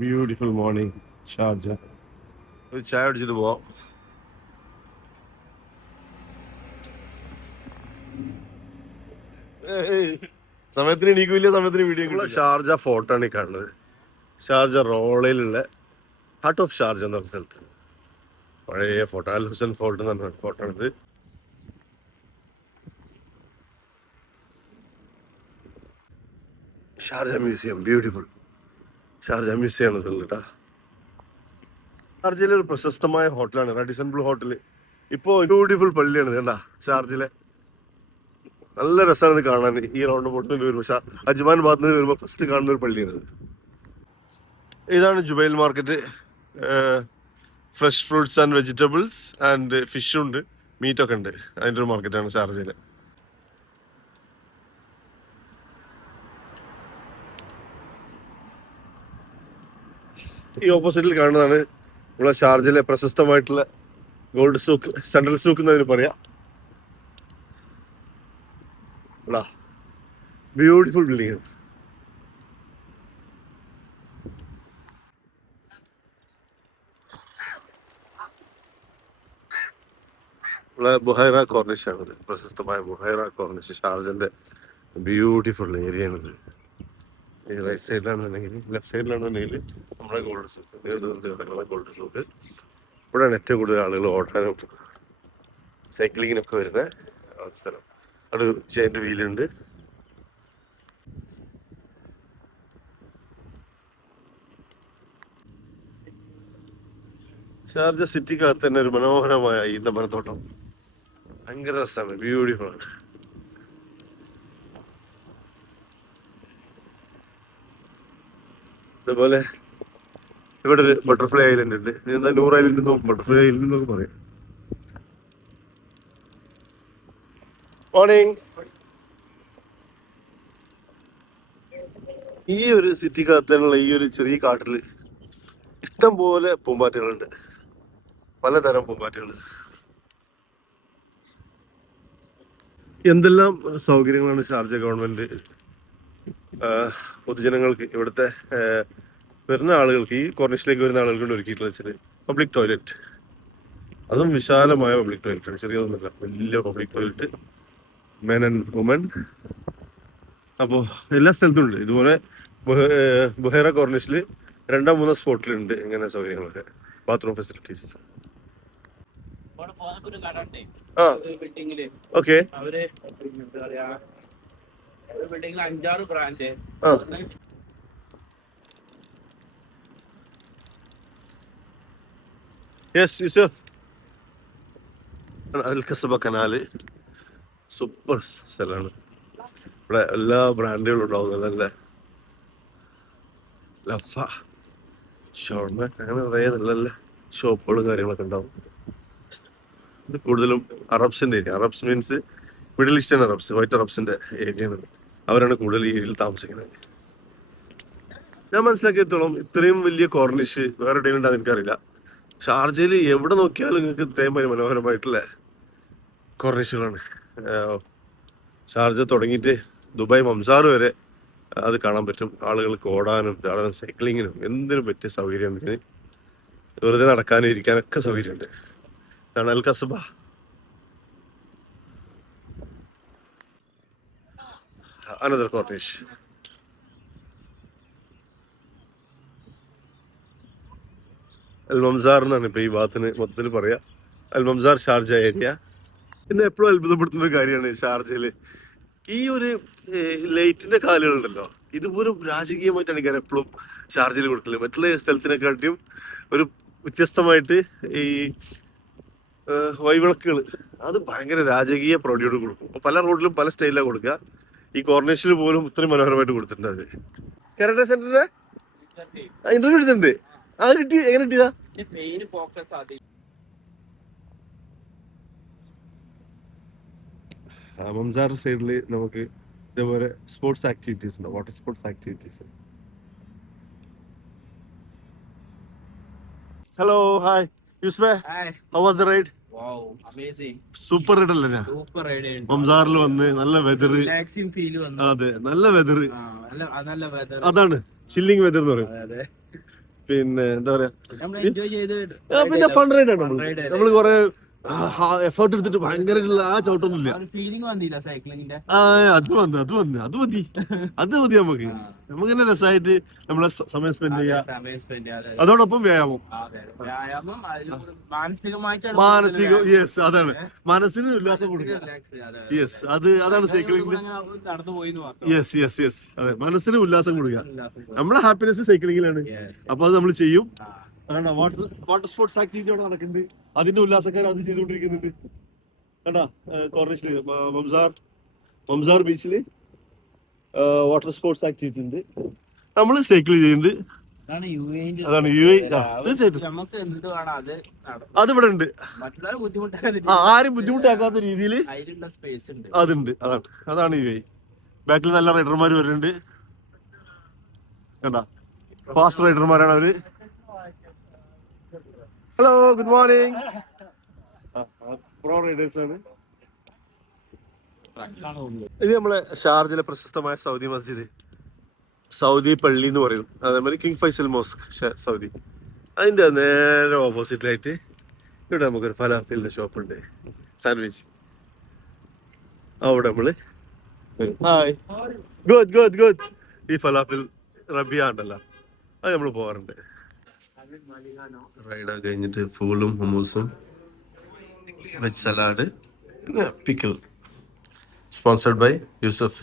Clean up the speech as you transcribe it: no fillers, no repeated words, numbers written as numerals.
Beautiful morning Sharjah. ഒരു ചായ അടിച്ചിട്ട് പോവാം. സമയത്തിന് എണീക്കില്ല, സമയത്തിന് വീഡിയോ കിട്ടില്ല. ഷാർജ ഫോർട്ട് ആണ് ഈ കാണുന്നത്. ഷാർജ റോളയിലുള്ള ഹാർട്ട് ഓഫ് ഷാർജ എന്ന് പറഞ്ഞ സ്ഥലത്ത് പഴയ ഫോർട്ട്, അൽ ഹുസൈൻ ഫോർട്ട് എന്ന് പറഞ്ഞ ഫോർട്ടാണിത്. Sharjah museum, beautiful Sharjah museum ആണ് കേട്ടോ. ഷാർജയിലെ ഒരു പ്രശസ്തമായ ഹോട്ടലാണ് റാഡിസൺ ബ്ലൂ ഹോട്ടൽ. ഇപ്പോ ബ്യൂട്ടിഫുൾ പള്ളിയാണ് കേട്ടാ ഷാർജയിലെ. നല്ല രസമാണ് ഇത് കാണാൻ. ഈ റൗണ്ട് ബോട്ടിൽ വരുമ്പോൾ അജ്മാൻ ഭാഗത്ത് നിന്ന് വരുമ്പോൾ ഫസ്റ്റ് കാണുന്ന ഒരു പള്ളിയാണ്. ഇതാണ് Jubail market. Fresh fruits and vegetables and ഫിഷും ഉണ്ട്, മീറ്റൊക്കെ ഉണ്ട്. അതിൻ്റെ ഒരു മാർക്കറ്റാണ് ഷാർജയിലെ. ഈ ഓപ്പോസിറ്റിൽ കാണുന്നതാണ് നമ്മളെ ഷാർജയിലെ പ്രശസ്തമായിട്ടുള്ള ഗോൾഡ് സൂക്ക്, സെൻട്രൽ സൂക്ക് എന്നതിന് പറയാം. Beautiful building. ബുഹൈറ കോർണിഷ് ആണത്, പ്രശസ്തമായ ബുഹൈറ കോർണിഷ്. ഷാർജന്റെ ബ്യൂട്ടിഫുൾ ഏരിയ ആണത്. ഈ റൈറ്റ് സൈഡിലാണെന്നുണ്ടെങ്കിൽ, ലെഫ്റ്റ് സൈഡിലാണെന്നുണ്ടെങ്കിൽ നമ്മുടെ ഗോൾഡ് സൂക്ക്, കിടക്കുന്ന ഗോൾഡ് സൂക്ക്. ഇവിടെയാണ് ഏറ്റവും കൂടുതൽ ആളുകൾ ഓടാനും സൈക്ലിങ്ങിനൊക്കെ വരുന്ന സ്ഥലം. അവിടെ ചെയിൻ്റെ വീലുണ്ട്. ഷാർജ സിറ്റിക്കകത്ത് തന്നെ ഒരു മനോഹരമായ ഈന്തപ്പനത്തോട്ടം. ഭയങ്കര രസമാണ്, ബ്യൂട്ടിഫുൾ ആണ്. അതുപോലെ ഇവിടെ ഒരു ബട്ടർഫ്ലൈ ഐലൻഡ് ഉണ്ട്. എന്താ നൂർ ഐലൻഡ് എന്നോ ബട്ടർഫ്ലൈ ഐലൻഡ് എന്നൊക്കെ പറയും. മോർണിംഗ്. ഈ ഒരു സിറ്റിക്കകത്തുള്ള ഈ ഒരു ചെറിയ കാട്ടില് ഇഷ്ടം പോലെ പൂമ്പാറ്റകളുണ്ട്, പലതരം പൂമ്പാറ്റകൾ. എന്തെല്ലാം സൗകര്യങ്ങളാണ് ഷാർജ ഗവൺമെന്റ് പൊതുജനങ്ങൾക്ക്, ഇവിടുത്തെ വരുന്ന ആളുകൾക്ക്, ഈ കോർണിഷിലേക്ക് വരുന്ന ആളുകൾക്ക് ഒരുക്കിയിട്ടുള്ള വെച്ചാൽ പബ്ലിക് ടോയ്ലറ്റ്. അതും വിശാലമായ പബ്ലിക് ടോയ്ലറ്റ് ആണ്, ചെറിയതൊന്നുമില്ല, വലിയ public toilet, men and woman. അപ്പോൾ എല്ലാ സ്ഥലത്തും ഉണ്ട് ഇതുപോലെ. ബുഹൈറ കോർണിഷിൽ 2-3 സ്പോട്ടിലുണ്ട് ഇങ്ങനെ സൗകര്യങ്ങളൊക്കെ, bathroom facilities. Okay. Yes Yusuf. Al Qasba canal super സ്ഥലമാണ്. ഇവിടെ എല്ലാ ബ്രാൻഡുകളും ഉണ്ടാവും. നല്ല ലഫ, ഷവർമ, അങ്ങനെ കുറേ നല്ല നല്ല ഷോപ്പുകളും കാര്യങ്ങളൊക്കെ ഉണ്ടാവും. ഇത് കൂടുതലും അറബ്സിന്റെ area. Arabs means Middle Eastern Arabs, white അറബ്സിന്റെ ഏരിയയാണ്. അവരാണ് കൂടുതൽ ഈ ഏരിയയിൽ താമസിക്കുന്നത്. ഞാൻ മനസ്സിലാക്കിയത്തോളം ഇത്രയും വലിയ കോർണിഷ് വേറെ എവിടെയും ഉണ്ടാകും എനിക്കറിയില്ല. ഷാർജയിൽ എവിടെ നോക്കിയാലും നിങ്ങൾക്ക് ഇത്രയും മനോഹരമായിട്ടുള്ള കോർണിഷുകളാണ്. ഷാർജ തുടങ്ങിയിട്ട് ദുബായ് മംസാർ വരെ അത് കാണാൻ പറ്റും. ആളുകൾക്ക് ഓടാനും ചാടാനും സൈക്ലിങ്ങിനും എന്തിനും പറ്റിയ സൗകര്യം. ഇതിന് വെറുതെ നടക്കാനും ഇരിക്കാനൊക്കെ സൗകര്യമുണ്ട്. ഇതാണ് Al Qasba. Another corniche. Al Mamzar എന്നാണ് ഇപ്പൊ ഈ ഭാഗത്തിന് മൊത്തത്തിൽ പറയാ. Al Mamzar Sharjah area. പിന്നെ എപ്പോഴും അത്ഭുതപ്പെടുത്തുന്ന ഒരു കാര്യമാണ് ഷാർജയില് ഈ ഒരു ലൈറ്റിന്റെ കാലുകളുണ്ടല്ലോ. ഇതുപോലും രാജകീയമായിട്ടാണ് ഞാൻ എപ്പോഴും ഷാർജയിൽ കൊടുക്കല്. മറ്റുള്ള സ്ഥലത്തിനെക്കാട്ടിയും ഒരു വ്യത്യസ്തമായിട്ട് ഈ വൈവിളക്കുകൾ അത് ഭയങ്കര രാജകീയ പ്രൗഢിയോട് കൊടുക്കും. പല റോഡിലും പല സ്റ്റൈലിലാണ് കൊടുക്കുക. ഈ കോർണേഷനിൽ പോലും ഇത്രയും മനോഹരമായിട്ട് കൊടുത്തിട്ടുണ്ട്. അത് കരാട്ടെ സെന്ററിന്റെ ഇന്റർവ്യൂ എടുത്തിട്ടുണ്ട്. ആ കിട്ടി, എങ്ങനെ കിട്ടിയതാ? മംസാർ സൈഡിൽ നമുക്ക് ഇതേപോലെ സ്പോർട്സ് ആക്ടിവിറ്റീസ് ഉണ്ട്, water sports activities. Hello, hi യൂസ്ഫേ. How was the ride? Wow, amazing. Super ride അല്ലേ? Super ride. മംസാറിൽ വന്ന് നല്ല വെതർ. Relaxing feel വന്നു. അതെ, നല്ല വെതർ. നല്ല weather. അതാണ് ചില്ലിങ് വെതർ എന്ന് പറയും. അതെ. പിന്നെ എന്താ പറയാ, എൻജോയ് ചെയ്ത് പിന്നെ ഫൺ റൈഡ് ആണ് നമ്മള് കുറെ എഫേർട്ട് എടുത്തിട്ട് ഭയങ്കര ആ ചവിട്ടൊന്നുമില്ല. ഫീലിംഗ് വന്നില്ല സൈക്ലിങ്ങിന്റെ. അത് മതി നമുക്ക് നമുക്കെന്നെ രസമായിട്ട് നമ്മളെ സമയം സ്പെൻഡ് ചെയ്യാം. അതോടൊപ്പം വ്യായാമം, മാനസിക യെസ് അതാണ്, മനസ്സിന് ഉല്ലാസം കൊടുക്കുക. യെസ് അതാണ് സൈക്ലിംഗ്. യെസ് അതെ, മനസ്സിന് ഉല്ലാസം കൊടുക്കുക. നമ്മളെ ഹാപ്പിനെസ് സൈക്ലിങ്ങിലാണ്. അപ്പൊ അത് നമ്മൾ ചെയ്യും. വാട്ടർ സ്പോർട്സ് ആക്ടിവിറ്റി അവിടെ നടക്കുന്നുണ്ട്, അതിന്റെ ഉല്ലാസക്കാർ അത് ചെയ്തുകൊണ്ടിരിക്കുന്നുണ്ട്. കണ്ടാ കോർണിഷില് മംസാർ ബീച്ചില് വാട്ടർ സ്പോർട്സ് ആക്ടിവിറ്റി ഉണ്ട്, നമ്മള് സൈക്കിൾ ചെയ്യുന്നുണ്ട്. അതാണ് UAE. തീർച്ചയായിട്ടും അതിവിടെ ഉണ്ട്. ആരും ബുദ്ധിമുട്ടാക്കാത്ത രീതിയിൽ അതുണ്ട്. അതാണ് UAE. ബാക്കിൽ നല്ല റൈഡർമാർ വരുന്നുണ്ട്. കണ്ടാ ഫാസ്റ്റ് റൈഡർമാരാണ് അവര്. Hello, good morning. Pro Riders ആണ്. ഇത് നമ്മളെ ഷാർജയിലെ പ്രശസ്തമായ സൗദി മസ്ജിദ്, സൗദി പള്ളി എന്ന് പറയുന്നു. അതേമാതിരി കിങ് ഫൈസൽ മോസ്ക് സൗദി. അതിന്റെ നേരെ ഓപ്പോസിറ്റിലായിട്ട് ഇവിടെ നമുക്കൊരു ഫലാഫിലിന്റെ ഷോപ്പ് ഉണ്ട്, സാൻഡ്വിച്ച്. അവിടെ നമ്മള് ഹായ് ഗുഡ് ഈ ഫലാഫിൽ റബിയ ഉണ്ടല്ലോ, അത് നമ്മള് പോവാറുണ്ട്. റൈഡ് കഴിഞ്ഞിട്ട് ഫൂളും ഹുമൂസും veg salad pickle, sponsored by Yusuf.